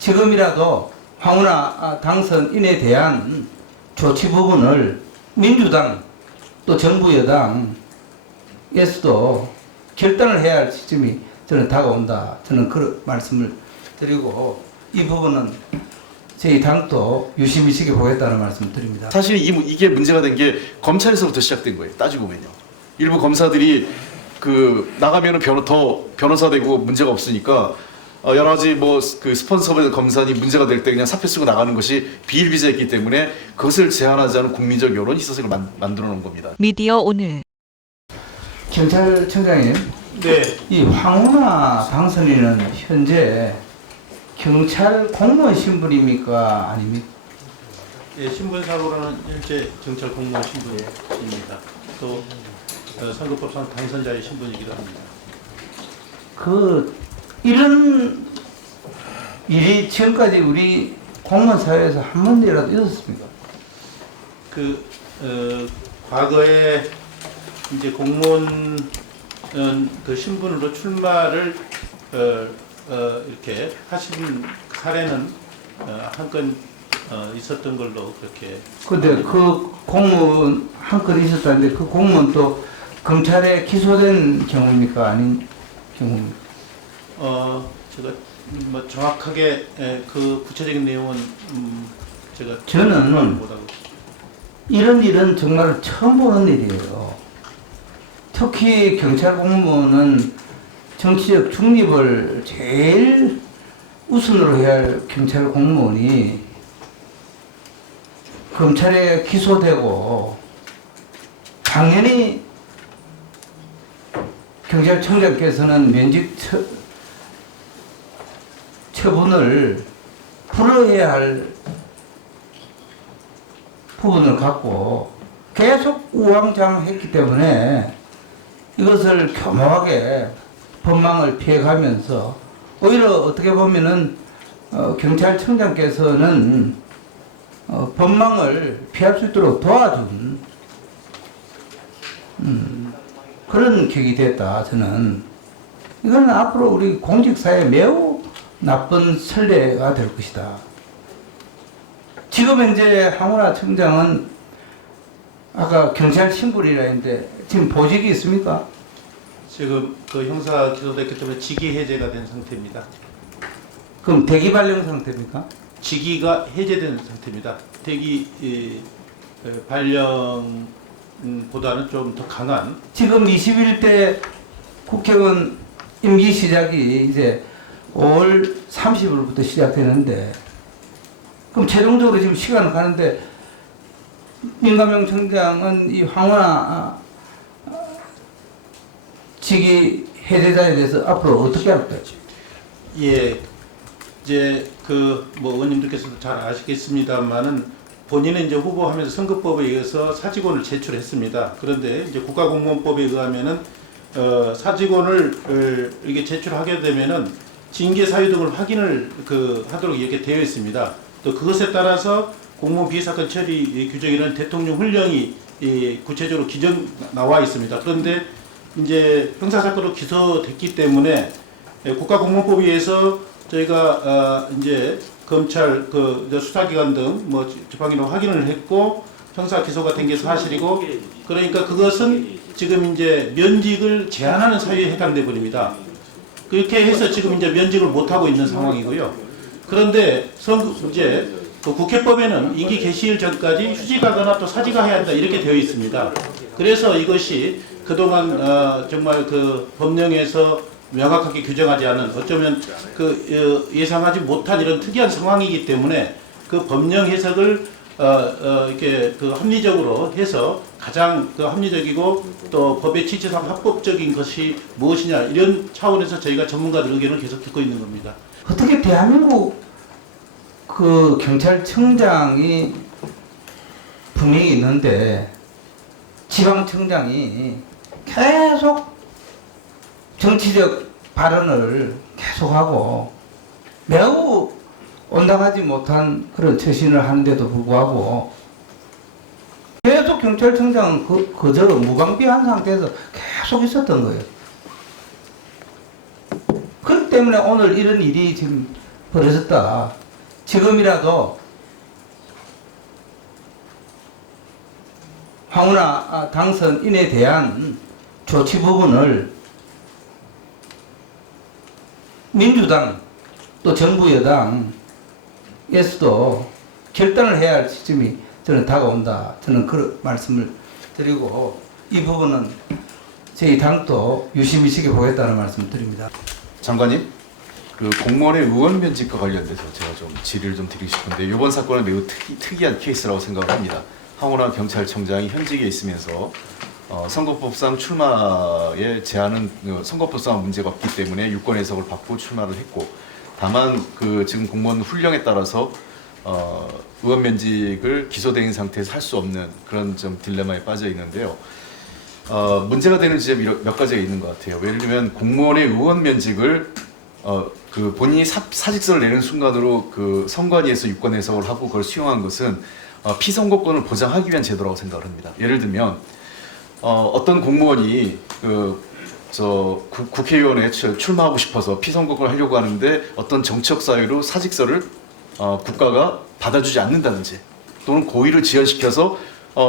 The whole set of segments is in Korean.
지금이라도 황운하 당선인에 대한 조치 부분을 민주당 또 정부 여당에서도 결단을 해야 할 시점이 저는 다가온다. 저는 그런 말씀을 드리고 이 부분은 저희 당도 유심히 보겠다는 말씀을 드립니다. 사실 이게 문제가 된 게 검찰에서부터 시작된 거예요. 따지고 보면요. 일부 검사들이 나가면은 변호사 되고 문제가 없으니까 여러 가지 그 스폰서별 검사니 문제가 될 때 그냥 사표 쓰고 나가는 것이 비일비재했기 때문에 그것을 제한하자는 국민적 여론이 있어서 이걸 만들어 놓은 겁니다. 미디어 오늘 경찰청장님, 네. 이 황운하 당선인은 현재 경찰 공무원 신분입니까? 아닙니까? 예, 신분상으로는 일제 경찰 공무원 신분입니다. 또 선거법상 당선자의 신분이기도 합니다. 이런 일이 지금까지 우리 공무원 사회에서 한 번이라도 있었습니까? 과거에 이제 공무원 그 신분으로 출마를 이렇게 하신 사례는 한 건 있었던 걸로 그렇게. 근데 그 공무원 한 건 있었다는데 그 공무원 또 검찰에 기소된 경우입니까? 아닌 경우입니까? 제가 뭐 정확하게 그 구체적인 내용은 제가 저는 못하고. 이런 일은 정말 처음 보는 일이에요. 특히 경찰 공무원은 정치적 중립을 제일 우선으로 해야 할 경찰 공무원이 검찰에 기소되고 당연히 경찰청장께서는 면직 처분을 불허해야 할 부분을 갖고 계속 우왕좌왕했기 때문에 이것을 교묘하게 법망을 피해가면서 오히려 어떻게 보면은 경찰청장께서는 법망을 피할 수 있도록 도와준 그런 격이 됐다. 저는 이거는 앞으로 우리 공직사에 매우 나쁜 선례가 될 것이다. 지금 현재 황운하 청장은 아까 경찰 신분이라 했는데 지금 보직이 있습니까? 지금 그 형사 기소됐기 때문에 직위 해제가 된 상태입니다. 그럼 대기 발령 상태입니까? 직위가 해제된 상태입니다. 대기 발령보다는 좀 더 강한. 지금 21대 국회의원 임기 시작이 이제 5월 30일부터 시작되는데 그럼 최종적으로 지금 시간을 가는데 민감용 청장은 이 황운하 직위 해제자에 대해서 앞으로 어떻게 할까요? 예, 이제 뭐 의원님들께서도 잘 아시겠습니다만은 본인은 이제 후보하면서 선거법에 의해서 사직원을 제출했습니다. 그런데 이제 국가공무원법에 의하면은 사직원을 이게 제출하게 되면은 징계 사유 등을 확인을 하도록 이렇게 되어 있습니다. 또 그것에 따라서 공무원 비리사건 처리 규정이라는 대통령 훈령이 구체적으로 나와 있습니다. 그런데 이제 형사사건으로 기소됐기 때문에 국가공무원법에 의해서 저희가 이제 검찰 수사기관 등 뭐 재판기로 확인을 했고 형사 기소가 된 게 사실이고 그러니까 그것은 지금 이제 면직을 제한하는 사유에 해당돼 버립니다. 그렇게 해서 지금 이제 면직을 못 하고 있는 상황이고요. 그런데 이제 국회법에는 임기 개시일 전까지 휴직하거나 또 사직해야 한다 이렇게 되어 있습니다. 그래서 이것이 그동안 정말 법령에서 명확하게 규정하지 않은 어쩌면 예상하지 못한 이런 특이한 상황이기 때문에 그 법령 해석을 이렇게 합리적으로 해서 가장 합리적이고 또 법의 취지상 합법적인 것이 무엇이냐 이런 차원에서 저희가 전문가들 의견을 계속 듣고 있는 겁니다. 어떻게 대한민국 경찰청장이 분명히 있는데 지방청장이 계속 정치적 발언을 계속하고 매우 온당하지 못한 그런 처신을 하는데도 불구하고 계속 경찰청장은 그저 무방비한 상태에서 계속 있었던 거예요. 그렇기 때문에 오늘 이런 일이 지금 벌어졌다. 지금이라도 황운하 당선인에 대한 조치 부분을 민주당 또 정부 여당에서도 결단을 해야 할 시점이 저는 다가온다. 저는 그런 말씀을 드리고 이 부분은 저희 당도 유심히 지켜보겠다는 말씀을 드립니다. 장관님, 그 공무원의 의원 면직과 관련돼서 제가 좀 질의를 좀 드리고 싶은데 이번 사건은 매우 특이한 케이스라고 생각을 합니다. 황운하 경찰청장이 현직에 있으면서 선거법상 출마에 제한은 선거법상 문제가 없기 때문에 유권 해석을 받고 출마를 했고, 다만 그 지금 공무원 훈령에 따라서 의원 면직을 기소된 상태에서 할 수 없는 그런 좀 딜레마에 빠져 있는데요. 문제가 되는 지점이 몇 가지가 있는 것 같아요. 예를 들면 공무원의 의원 면직을 그 본인이 사직서를 내는 순간으로 그 선관위에서 유권 해석을 하고 그걸 수용한 것은 피선거권을 보장하기 위한 제도라고 생각을 합니다. 예를 들면 어떤 공무원이 국회의원에 출마하고 싶어서 피선거권을 하려고 하는데 어떤 정책 사유로 사직서를 국가가 받아주지 않는다든지, 또는 고의를 지연시켜서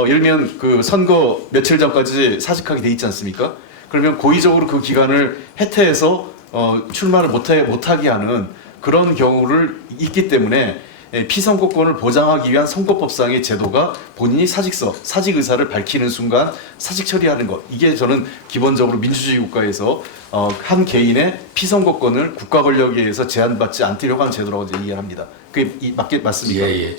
예를 들면 그 선거 며칠 전까지 사직하게 돼 있지 않습니까? 그러면 고의적으로 그 기간을 해태해서 출마를 못하게 하는 그런 경우를 있기 때문에 피선거권을 보장하기 위한 선거법상의 제도가 본인이 사직 의사를 밝히는 순간 사직 처리하는 것, 이게 저는 기본적으로 민주주의 국가에서 한 개인의 피선거권을 국가 권력에 의해서 제한받지 않도록 하는 제도라고 이해를 합니다. 그게 맞습니까? 예,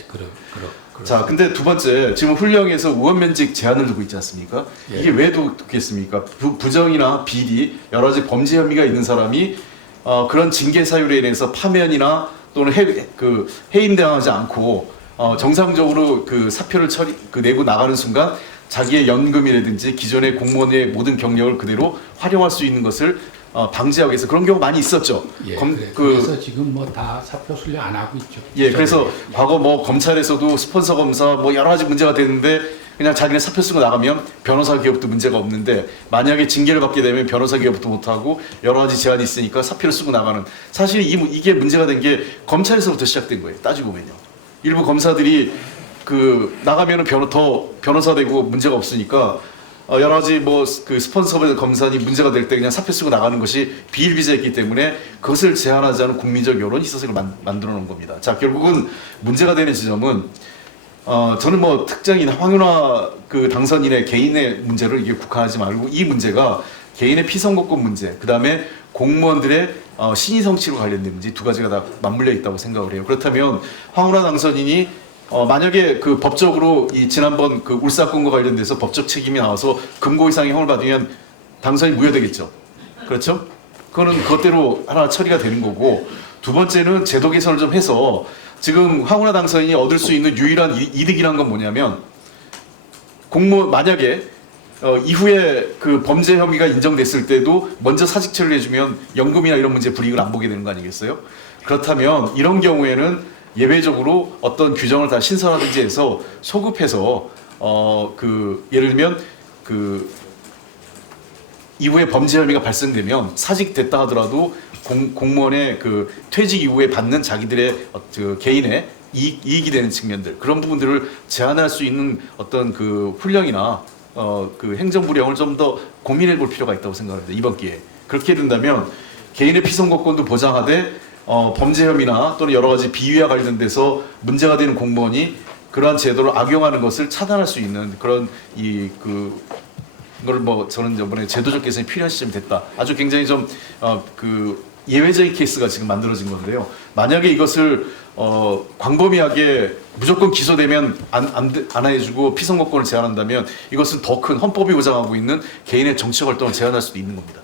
자, 근데 두 번째, 지금 훈령에서 의원 면직 제한을 두고 있지 않습니까? 예. 이게 왜 두겠습니까? 부정이나 비리, 여러 가지 범죄 혐의가 있는 사람이 그런 징계 사유로 인해서 파면이나 또는 해임당하지 않고 정상적으로 그 사표를 내고 나가는 순간 자기의 연금이라든지 기존의 공무원의 모든 경력을 그대로 활용할 수 있는 것을 방지하기 위해서 그런 경우 많이 있었죠. 예, 그래서 지금 뭐 다 사표 수령 안 하고 있죠. 예, 그래서 과거 뭐 검찰에서도 스폰서 검사 뭐 여러 가지 문제가 되는데 그냥 자기네 사표 쓰고 나가면 변호사 기업도 문제가 없는데, 만약에 징계를 받게 되면 변호사 기업도 못하고 여러 가지 제한이 있으니까 사표를 쓰고 나가는, 사실 이게 문제가 된 게 검찰에서부터 시작된 거예요. 따지고 보면요. 일부 검사들이 나가면은 변호사 되고 문제가 없으니까 여러 가지 그 스폰서 검사니 문제가 될 때 그냥 사표 쓰고 나가는 것이 비일비재했기 때문에 그것을 제한하자는 국민적 여론이 있어서 이걸 만들어 놓은 겁니다. 자, 결국은 문제가 되는 지점은 저는 뭐 특정인 황운하 그 당선인의 개인의 문제를 이게 국한하지 말고 이 문제가 개인의 피선거권 문제, 그 다음에 공무원들의 신의 성취로 관련된 문제, 두 가지가 다 맞물려 있다고 생각을 해요. 그렇다면 황운하 당선인이 만약에 그 법적으로 지난번 그 울사건과 관련돼서 법적 책임이 나와서 금고 이상의 형을 받으면 당선이 무효되겠죠. 그렇죠? 그거는 그것대로 하나 처리가 되는 거고, 두 번째는 제도 개선을 좀 해서 지금 황운하 당선인이 얻을 수 있는 유일한 이득이란 건 뭐냐면, 만약에 이후에 그 범죄 혐의가 인정됐을 때도 먼저 사직 처리를 해주면 연금이나 이런 문제 불이익을 안 보게 되는 거 아니겠어요? 그렇다면 이런 경우에는 예외적으로 어떤 규정을 다 신설하든지 해서 소급해서 예를 들면 이후에 범죄 혐의가 발생되면 사직됐다 하더라도 공무원의 퇴직 이후에 받는 자기들의 개인의 이익이 되는 측면들, 그런 부분들을 제한할 수 있는 어떤 훈령이나 행정부령을 좀 더 고민해 볼 필요가 있다고 생각합니다. 이번 기회에. 그렇게 된다면 개인의 피선거권도 보장하되 범죄 혐의나 또는 여러 가지 비위와 관련돼서 문제가 되는 공무원이 그러한 제도를 악용하는 것을 차단할 수 있는 그런 그걸 저는 이번에 제도적 개선이 필요한 시점이 됐다. 아주 굉장히 좀 예외적인 케이스가 지금 만들어진 건데요. 만약에 이것을 광범위하게 무조건 기소되면 안 해주고 피선거권을 제한한다면 이것은 더 큰 헌법이 보장하고 있는 개인의 정치적 활동을 제한할 수도 있는 겁니다.